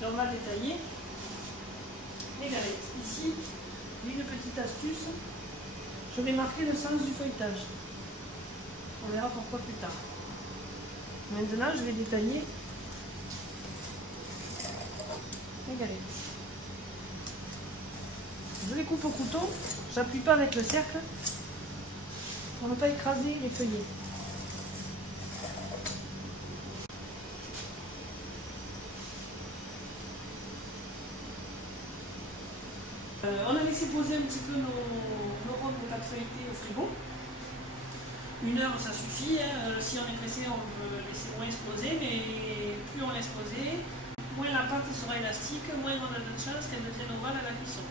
Et on va détailler les galettes. Ici, une petite astuce, je vais marquer le sens du feuilletage. On verra pourquoi plus tard. Maintenant, je vais détailler les galettes. Je les coupe au couteau, j'appuie pas avec le cercle pour ne pas écraser les feuillets. On a laissé poser un petit peu nos robes de pâte feuilletée au frigo. 1 heure ça suffit, hein. Si on est pressé on peut laisser moins se poser, mais plus on laisse poser, moins la pâte sera élastique, moins on a de chance qu'elle devienne ovale à la cuisson.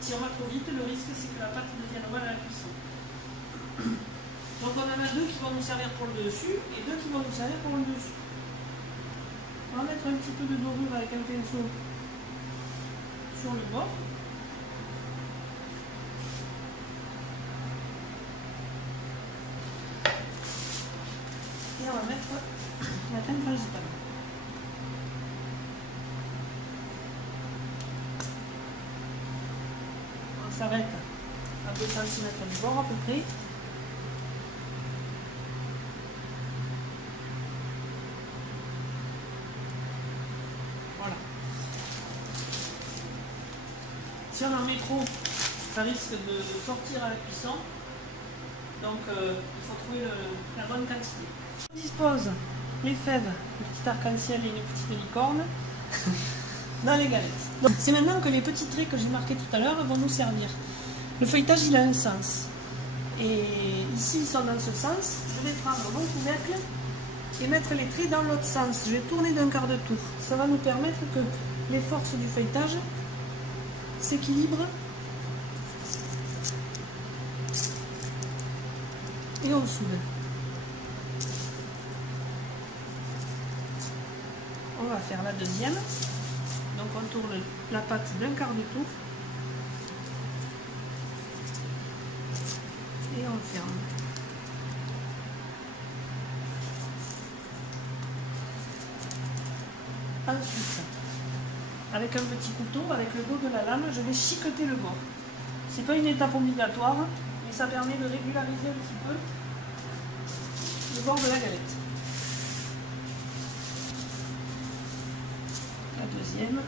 Si on va trop vite, le risque c'est que la pâte devienne ovale à la cuisson. Donc on en a 2 qui vont nous servir pour le dessus et 2 qui vont nous servir pour le dessus. On va mettre un petit peu de dorure avec un pinceau sur le bord. Et on va mettre la crème végétale. On s'arrête à 2 cm du bord à peu près. Voilà. Si on en met trop, ça risque de sortir à la cuisson. Donc il faut trouver la bonne quantité. On dispose les fèves, le petit arc-en-ciel et une petite licorne dans les galettes. C'est maintenant que les petits traits que j'ai marqués tout à l'heure vont nous servir. Le feuilletage il a un sens. Et ici ils sont dans ce sens. Je vais prendre mon couvercle et mettre les traits dans l'autre sens. Je vais tourner d'un quart de tour. Ça va nous permettre que les forces du feuilletage s'équilibrent. Et on soude. On va faire la deuxième. Donc on tourne la pâte d'un quart de tour. Et on ferme. Ensuite, avec un petit couteau, avec le dos de la lame, je vais chiqueter le bord. C'est pas une étape obligatoire, mais ça permet de régulariser un petit peu le bord de la galette. La deuxième.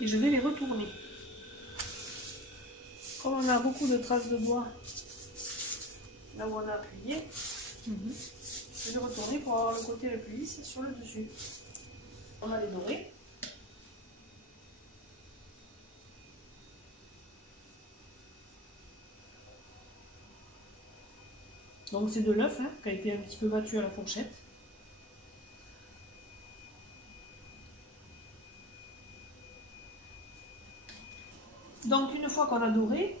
Et je vais les retourner. Comme on a beaucoup de traces de bois là où on a appuyé, je vais retourner pour avoir le côté le plus lisse sur le dessus. On va les dorer. Donc c'est de l'œuf qui a été un petit peu battu à la fourchette. Donc une fois qu'on a doré,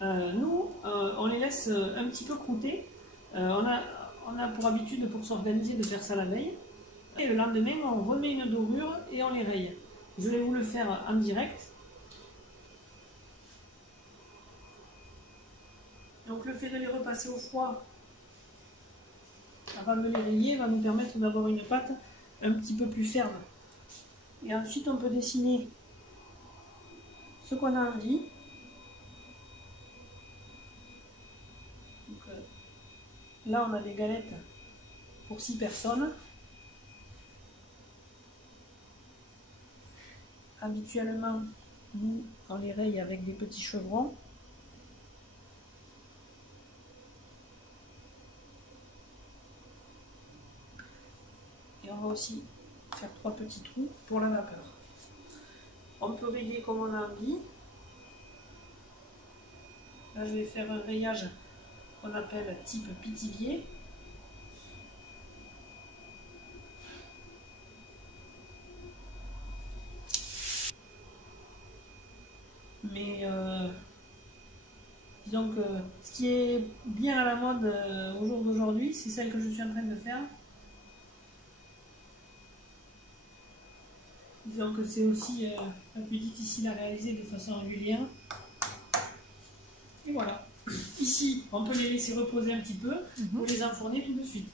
on les laisse un petit peu croûter. On a pour habitude, pour s'organiser, de faire ça la veille. Et le lendemain, on remet une dorure et on les raye. Je vais vous le faire en direct. Donc le fait de les repasser au froid avant de les rayer va nous permettre d'avoir une pâte un petit peu plus ferme. Et ensuite on peut dessiner ce qu'on a envie. Donc, là on a des galettes pour 6 personnes. Habituellement, nous on les raye avec des petits chevrons. Et on va aussi faire 3 petits trous pour la vapeur. On peut rayer comme on a envie. Là, je vais faire un rayage qu'on appelle type pithivier. Mais disons Donc ce qui est bien à la mode au jour d'aujourd'hui, c'est celle que je suis en train de faire. Disons que c'est aussi un peu difficile à réaliser de façon régulière. Et voilà. Ici, on peut les laisser reposer un petit peu ou les enfourner tout de suite.